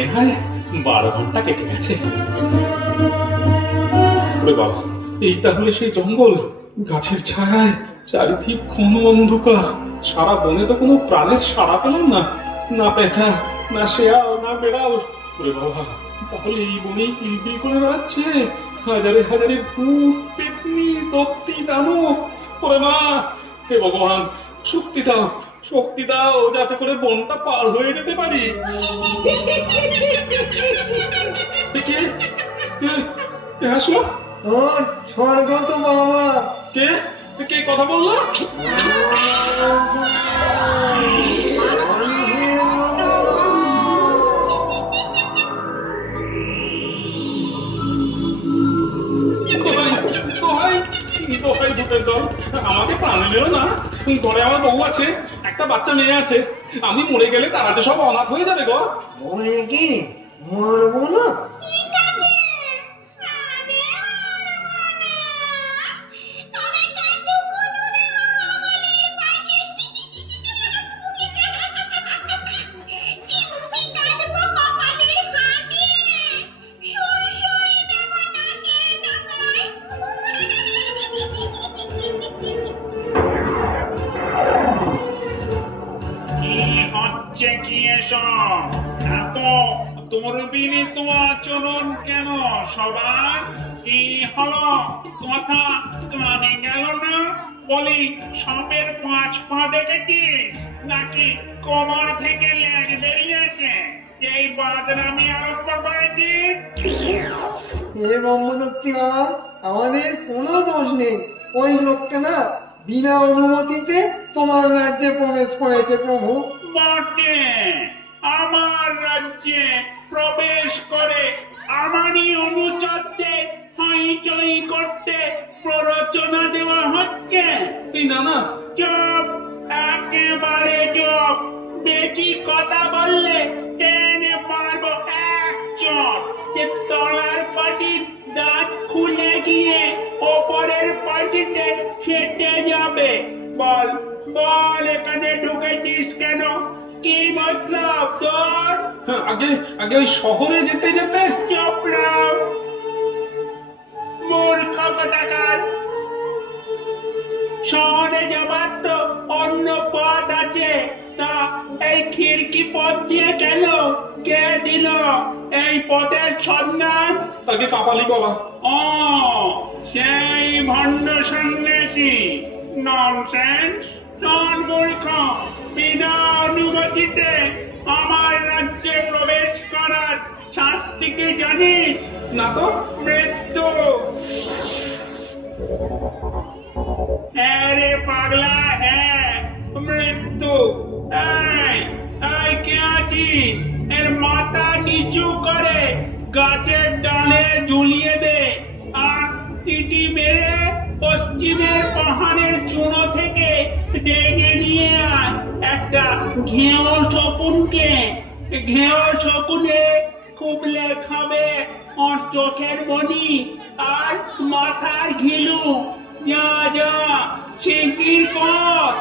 মনে হয় 12 ঘন্টা কেটে গেছে। ওরে বাবা, এই তাহলে সেই জঙ্গল। গাছের ছায়ায় চারিদিক ঘন অন্ধকার। সারা বনে তো কোনো প্রাণের সাড়া পেলাম না, না পেঁচা, না শেয়াল, না বেড়াল। ওরে বাবা, তাহলে এই বনেই কিলবিল করে বেড়াচ্ছে হাজারে হাজারে ভূত, পেতনি, দত্তি, দানব। ওরে মা, হে ভগবান, শক্তি দাও, শক্তি দাও, যাতে করে বনটা পার হয়ে যেতে পারি। এ কে? কে আসলো? তোর স্বর্গ তো বাবা। কে? কে কথা বললো? দোহাই, দোহাই, দোহাই ভূতের দল, আমাকে প্রাণ নিও না। ঘরে আমার বউ আছে, একটা বাচ্চা মেয়ে আছে। আমি মরে গেলে তারা তো সব অনাথ হয়ে যাবে গো। ওরে কি মরবো না? কি হচ্ছে কি এসব? এত দুর্বিনীত আচরণ কেন সবার? কি হলো? কথা কানে গেল না? বলি, সাপের 5 পা দেখেছিস নাকি কোমর থেকে লেজ বেরিয়েছে? এই বাদরামি আরম্ভ করেছিস? হে ব্রহ্মদত্তি বাবা, আমাদের কোনো দোষ নেই। ওই লোকটা না বিনা অনুমতিতে তোমার রাজ্যে প্রবেশ করেছে প্রভু। বটে, আমার রাজ্যে প্রবেশ করে আমারই অনুচরদের হইচই করতে প্ররোচনা দেওয়া হচ্ছে। এই না না, চুপ, একেবারে চুপ। বেশি কথা বললে টেনে মারবো এক চট, যে তলার পাটির দাঁত খুলে গিয়ে ওপরের পাটিতে ফেটে যাবে। বল, বল, এখানে ঢুকেছিস কেন? কি মতলব তোর? আগে আগে ওই শহরে যেতে যেতে। চুপ রাও, মূর্খ কোথাকার। শহরে যাবার তো অন্য পথ আছে। তা এই খিড়কি পথ দিয়ে গেল কে দিল এই পথের সন্ধান? আগে কাপালি বাবা। ও, সেই ভণ্ড সন্ন্যাসী। ননসেন্স। শোন মূর্খ, বিনা অনুমতিতে আমার রাজ্যে প্রবেশ করার শাস্তি কি জানিস? না তো। মৃত্যু। হ্যাঁ রে পাগলা, হ্যাঁ, মৃত্যু। এই, এই কে আছিস? এর মাথা নিচু করে গাছের ডালে ঝুলিয়ে দে, আর সিটি মেরে পশ্চিমের পাহাড়ের চূড়ো থেকে ডেকে নিয়ে আয় একটা ঘেও শকুনকে। ঘেও শকুনে কুবলে খাবে ওর চোখের মনি আর মাথার ঘিলু। যা যা, শিগগির কর।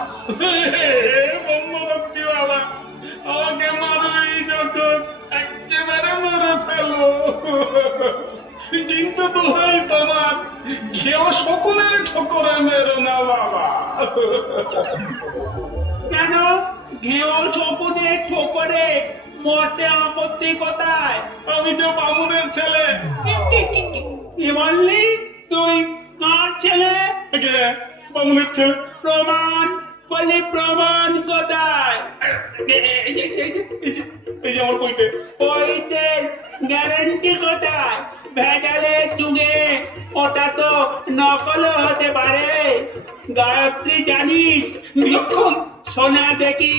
ব্রহ্মদত্তি বাবা, আমাকে মারবেই যখন একেবারে মেরে ফেলো। কিন্তু দোহাই তোমার, ঘেও সকলের ঠোকরে মেরো না বাবা। কেন? ঘেও শকুনে ঠোকরে মরতে আপত্তি কোথায়? আমি তো বামুনের ছেলে। কি বললি? তুই কার ছেলে? কে? বামুনের ছেলে। প্রমাণ? বলি প্রমাণ কোথায়? এই যে আমার বইতে। বইতে গ্যারেন্টি কোথায়? ভেজালে যুগে ওটা তো নকল হতে পারে। গায়ত্রী জানিস? বিলক্ষণ। শোনা দেখি।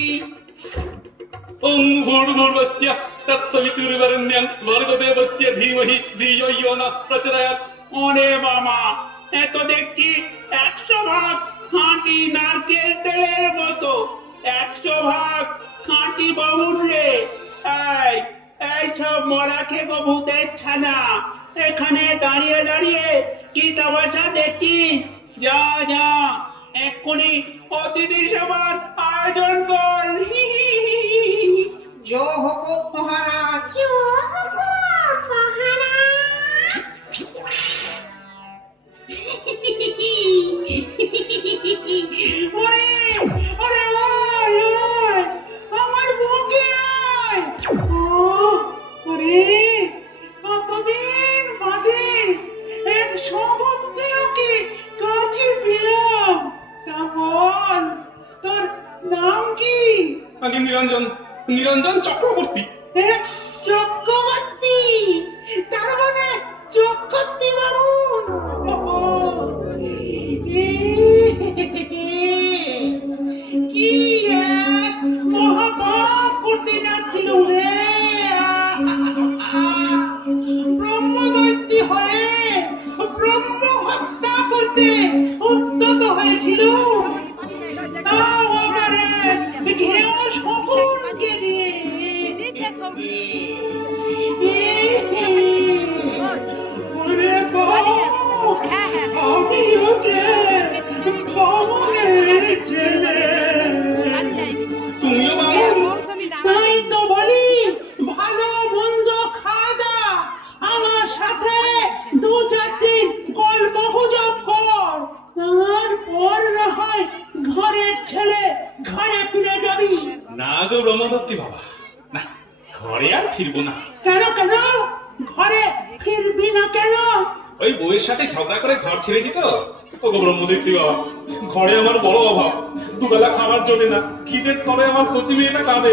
ওম ভূর্ভুর্বস্য তৎসবিতুর্বরেণ্যং ভর্গদেবস্য ধীমহি ধিয়ো ইয়ো নঃ প্রচোদয়াৎ। ওরে বাবা, এত দেখছি 100 ভাগ খাঁটি নারকেল তেলের মতো। 100 ভাগ খাঁটি বাবুর রে। এই, এই সব মরা খেকো ভূতের ছানা, এখানে দাঁড়িয়ে দাঁড়িয়ে কি তামাশা দেখছিস? যা যা, এক্ষুনি অতিথি সভার আয়োজন কর। জো হুকুম মহারাজ। ওরে ওরে ওই ওই আমার বুকে আয় ওরে কতদিন বাদে এক সমুদ্রকে কাছে পেলাম তা বল তোর নাম কি আগে নিরঞ্জন, নিরঞ্জন চক্রবর্তী। এক চক্রবর্তী তার মানে চক্রবর্তী বাবু কি এক মহাপাপ করতে যাচ্ছিল রে ব্রহ্মদৈত্য হয়ে ব্রহ্ম হত্যা করতে উদ্যত হয়েছিল তাও আমারে ঘেউ সকলকে দিয়ে ওরে বাবা আমি হচ্ছে বামনের ছেলে তুমিও বামন? তাই তো বলি ভালো মন্দ খাওয়া দাওয়া আমার সাথে দু চার দিন গল্প গুজব কর তারপর না হয় ঘরের ছেলে ঘরে ফিরে যাবি না গো ব্রহ্মদত্তি বাবা, না ঘরে আর ফিরবো না। কেন কেন ঘরে ফিরবি না কেন ওই বউয়ের সাথে ঝগড়া করে ঘর ছেড়েছি তো। ও গো ব্রহ্মদত্তি বাবা, ঘরে আমার বড় অভাব, দুবেলা খাবার জোটে না, খিদের তরে আমার কচি মেয়েটা কাঁদে।